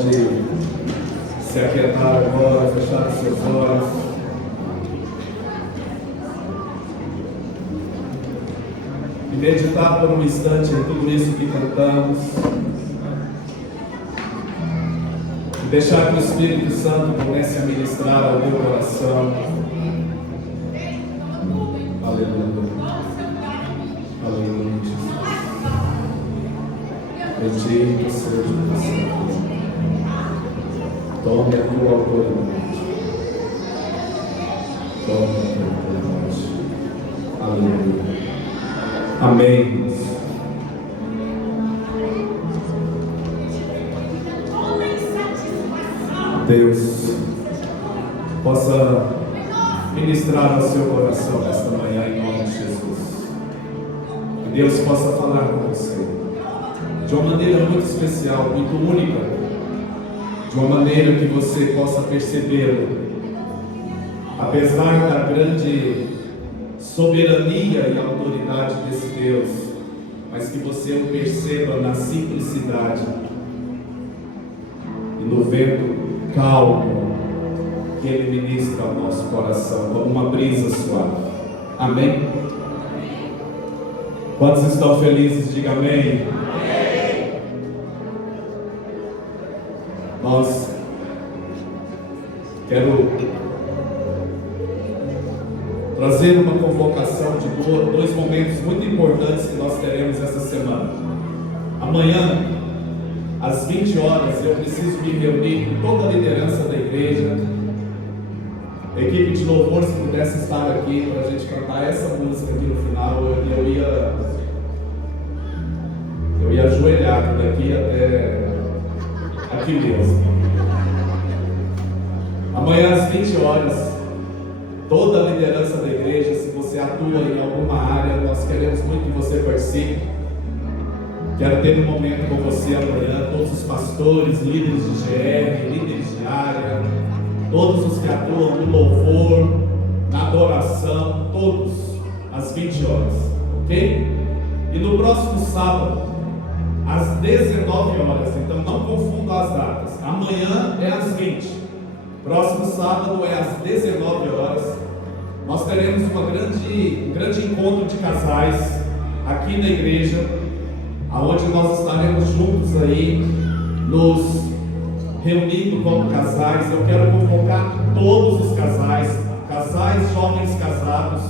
pode se aquietar agora, fechar os seus olhos. E meditar por um instante em tudo isso que cantamos. E deixar que o Espírito Santo comece a ministrar ao meu coração. Aleluia. Aleluia, Jesus. Bendito seja o Senhor. Tome a tua autoridade. Tome a tua autoridade. Aleluia. Amém. Deus possa ministrar ao seu coração nesta manhã em nome de Jesus. Que Deus possa falar com você de uma maneira muito especial, muito única, de uma maneira que você possa perceber, apesar da grande soberania e autoridade desse Deus, mas que você o perceba na simplicidade e no vento calmo que Ele ministra ao nosso coração, como uma brisa suave. Amém? Quantos estão felizes? Diga amém. Nós quero trazer uma convocação de dois momentos muito importantes que nós teremos essa semana. Amanhã, às 20 horas, eu preciso me reunir com toda a liderança da igreja, a equipe de louvor, se pudesse estar aqui para a gente cantar essa música aqui no final, eu ia ajoelhar daqui até aqui mesmo. Amanhã às 20 horas, toda a liderança da igreja, se você atua em alguma área, nós queremos muito que você participe. Quero ter um momento com você amanhã, todos os pastores, líderes de GR, líderes de área, todos os que atuam no louvor, na adoração, todos às 20 horas, ok? E no próximo sábado, às 19 horas, então não confunda as datas. Amanhã é às 20, próximo sábado é às 19 horas. Nós teremos um grande encontro de casais aqui na igreja, aonde nós estaremos juntos aí, nos reunindo como casais. Eu quero convocar todos os casais, jovens casados,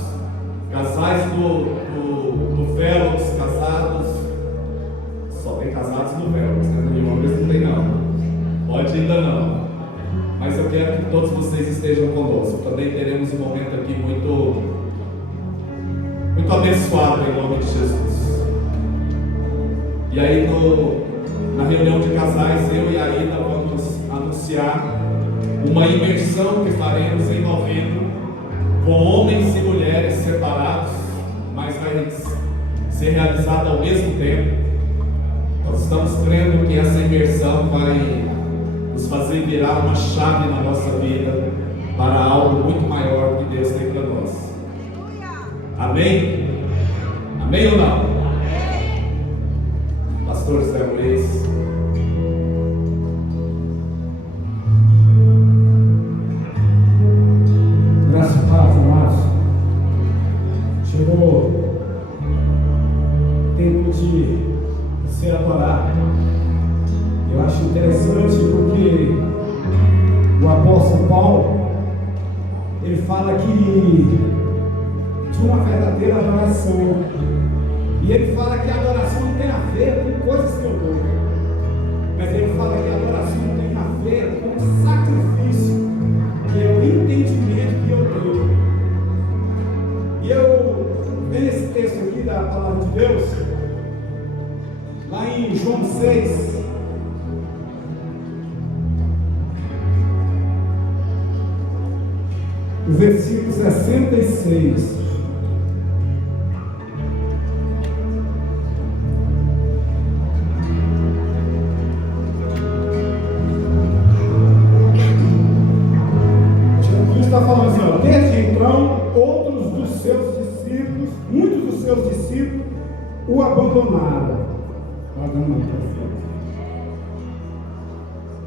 casais do Velox, casados. Só tem casados no Velox, né? No Imóveis não tem não. Pode ainda não. Mas eu quero que todos vocês estejam conosco. Também teremos um momento aqui muito abençoado em nome de Jesus. E aí na reunião de casais, eu e a Ida vamos anunciar uma imersão que faremos em novembro, com homens e mulheres separados, mas vai ser realizada ao mesmo tempo. Nós estamos crendo que essa imersão vai nos fazer virar uma chave na nossa vida para algo muito maior que Deus tem para nós. Amém? Amém ou não? Amém. Pastor Zé Luiz. Graças a Deus, amados. Chegou tempo de ser adorado. Eu acho interessante porque o apóstolo Paulo, ele fala que de uma verdadeira adoração, e ele fala que a adoração não tem a ver com coisas que eu dou, mas ele fala que a adoração tem a ver com o sacrifício, que é o entendimento que eu dou. E eu venho esse texto aqui da palavra de Deus, lá em João 6, o versículo 66. Jesus está falando assim, ó, desde então, outros dos seus discípulos, muitos dos seus discípulos, o abandonaram.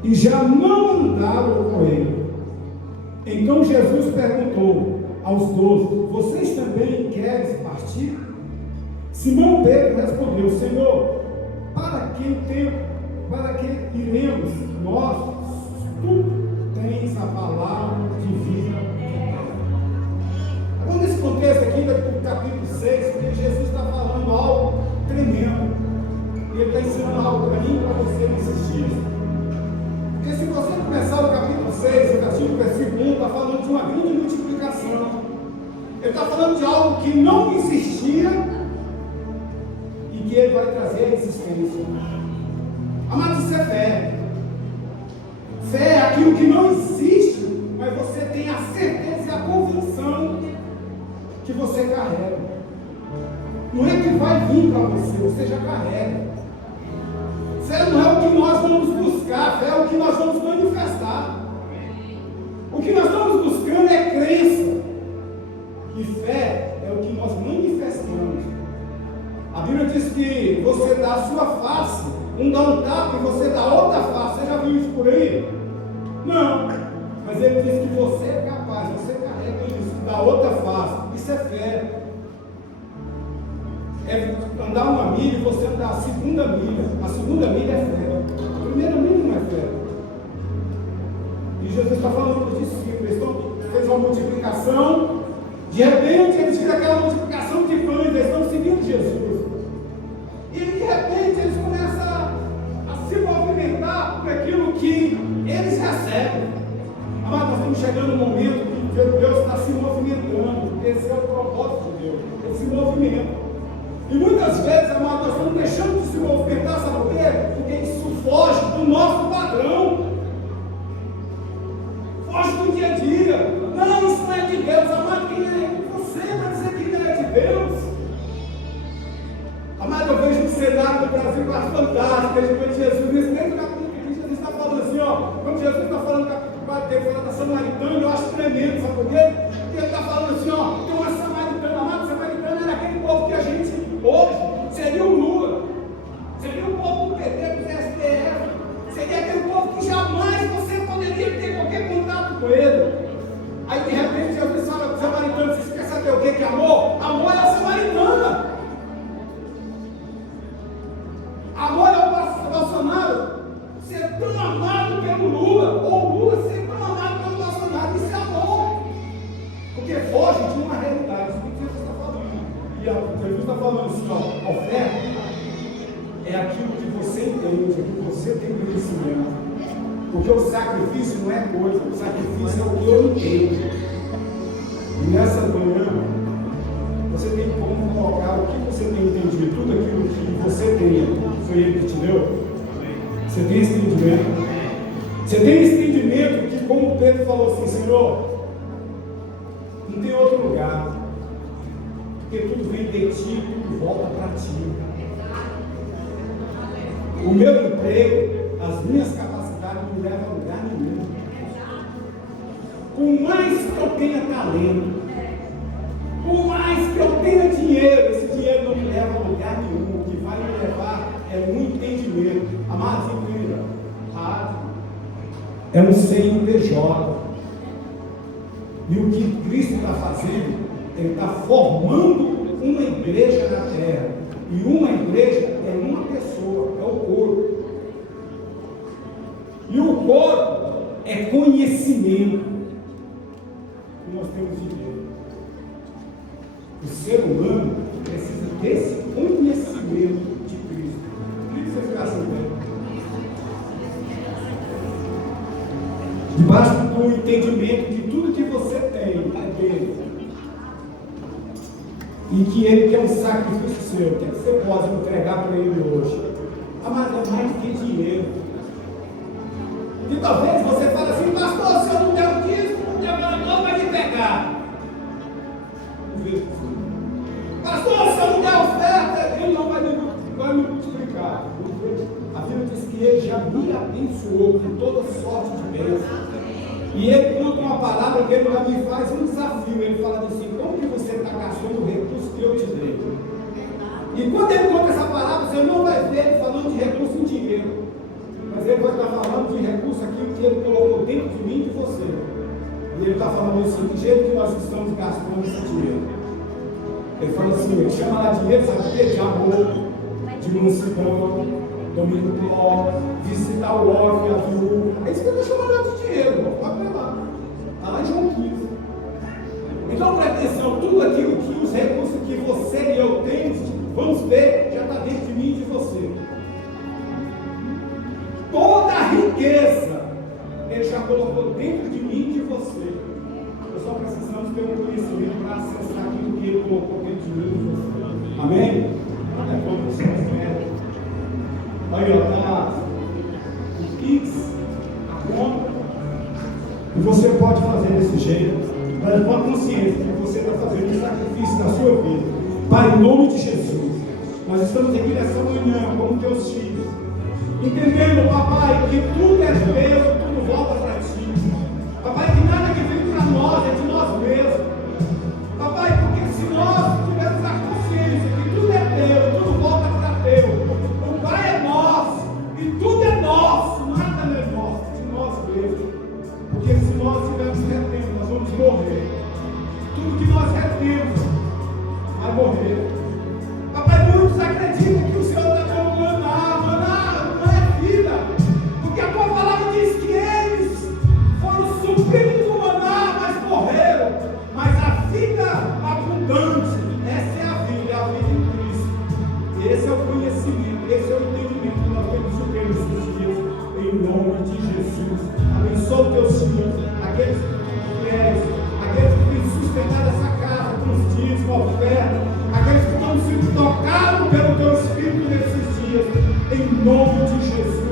e já não andavam com ele. Então Jesus perguntou aos 12: vocês também querem partir? Simão Pedro respondeu: Senhor, para que iremos nós? Tu tens a palavra de vida. Agora, nesse contexto aqui do capítulo 6, porque Jesus está falando algo tremendo. E ele está ensinando algo para mim e para você nesses dias. Porque se você começar o capítulo 6, o versículo 1, está falando de uma grande multiplicação. Ele está falando de algo que não existia e que ele vai trazer a existência. Amados, isso é fé. Fé é aquilo que não existe, mas você tem a certeza e a convicção que você carrega. Não é que vai vir para você, você já carrega. Fé não é o que nós vamos buscar, fé é o que nós vamos manifestar. O que nós estamos buscando é crença. E fé é o que nós manifestamos. A Bíblia diz que você dá a sua face, um dá um tapa e você dá outra face. Você já viu isso por aí? Não. Mas ele diz que você é capaz, você carrega isso, dá outra face. Isso é fé. É andar uma milha e você andar a segunda milha. A segunda milha é fé. A primeira milha não é fé. E Jesus está falando para os discípulos. Eles fez uma multiplicação. De repente eles viram aquela multiplicação de pães. Eles estão seguindo Jesus. E de repente eles começam a se movimentar por aquilo que eles recebem. Mas nós estamos chegando no momento que Deus está se movimentando. Esse é o propósito de Deus. Ele se movimenta. E muitas vezes, amados, nós estamos deixando de se movimentar, sabe por quê? Porque isso foge do nosso padrão. Foge do dia a dia. Não, isso não é de Deus. Amado, quem é você para dizer que não é de Deus? Amado, eu vejo um cenário do Brasil quase fantástico. Quando Jesus, nesse mesmo capítulo que Jesus está falando assim, ó. Quando Jesus está falando capítulo 4, ele fala da Samaritana, eu acho tremendo, sabe por quê? Porque ele está falando assim, ó, tem uma Samaritana, amado, Samaritana era aquele povo que a gente hoje seria o Lula, seria o povo do PT, do STF, seria aquele povo que jamais você poderia ter qualquer contato com ele. Aí de repente Jesus fala para os samaritanos: você quer saber o que é amor? Amor é a samaritana. Amor é o Bolsonaro ser tão amado pelo Lula, ou o Lula ser tão amado pelo Bolsonaro. Isso é amor, porque foge de uma realidade. Isso que Jesus está falando. E Jesus está falando assim, ó, oferta é aquilo que você entende, aquilo que você tem conhecimento. Porque o sacrifício não é coisa, o sacrifício é o que eu entendo. E nessa manhã, você tem como colocar o que você tem entendido, tudo aquilo que você tem, foi Ele que te deu. Você tem esse entendimento? Você tem esse entendimento que, como Pedro falou assim, Senhor, não tem outro lugar. Porque tudo vem de ti, tudo volta para ti. O meu emprego, as minhas capacidades não me levam a lugar nenhum. Por mais que eu tenha talento, por mais que eu tenha dinheiro, esse dinheiro não me leva a lugar nenhum. O que vai me levar é um entendimento. Amados, entenda, é um CNPJ. E o que Cristo está fazendo, Ele está formando uma igreja na terra. E uma igreja é uma pessoa, é o corpo. E o corpo é conhecimento que nós temos de Deus. O ser humano precisa desse conhecimento de Cristo. Por que você fica assim, né? Debaixo do entendimento que tudo que você tem é dele. E que Ele quer um sacrifício seu, que você pode entregar para Ele hoje. Mas é mais do que dinheiro. E talvez você fale assim: pastor, se eu não der o dízimo, o devorador vai me pegar. Pastor, se eu não der oferta, Ele não vai me multiplicar. A Bíblia diz que Ele já me abençoou com toda sorte de bênçãos. E Ele conta uma palavra que Ele me faz um desafio. Ele fala assim: como que você está gastando o recurso que eu te dei? E quando Ele conta essa palavra, você não vai ver Ele falando de recurso em dinheiro. Mas ele vai estar falando de recurso aqui que ele colocou dentro de mim e de você. E ele está falando assim, de jeito que nós estamos gastando esse dinheiro. Ele fala assim, ele chama lá dinheiro, sabe o quê? De amor, de mansidão, domínio próprio, visitar o órfão e a viúva. É isso que ele está chamando de dinheiro, pode ver lá. Está lá em João 15. Então presta atenção, tudo aquilo que os recursos que você e eu temos, vamos ver, já está dentro de mim e de você. Toda a riqueza ele já colocou dentro de mim e de você. Nós só precisamos ter um conhecimento para acessar aquilo que ele colocou dentro de mim e de você. Amém? Olha como você é. Aí ó, tá o Pix, a conta. E você pode fazer desse jeito, mas com a consciência de que você está fazendo um sacrifício da sua vida. Pai, em nome de Jesus, nós estamos aqui nessa manhã como teus filhos, entendendo, papai, que tudo é teu, tudo volta para ti. Papai, que nada que vem para nós é de nós mesmos. Papai, porque se nós tivermos a consciência que tudo é teu, tudo volta para teu, o Pai é nosso e tudo é nosso, nada não é nosso, de nós mesmos. Porque se nós estivermos retendo, nós vamos morrer. Tudo que nós retemos vai morrer. Papai, muitos acreditam que o Senhor está dando maná não é vida. Porque a tua palavra diz que eles foram supridos do maná, mas morreram. Mas a vida abundante, essa é a vida em Cristo. Esse é o conhecimento, esse é o entendimento que nós temos que ter nesses dias, em nome de Jesus. Abençoa teus filhos, aqueles fiéis, aqueles que têm sustentado essa casa com os dias, com a oferta, aqueles que estão sendo tocados pelo teu Espírito nesses dias, em nome de Jesus.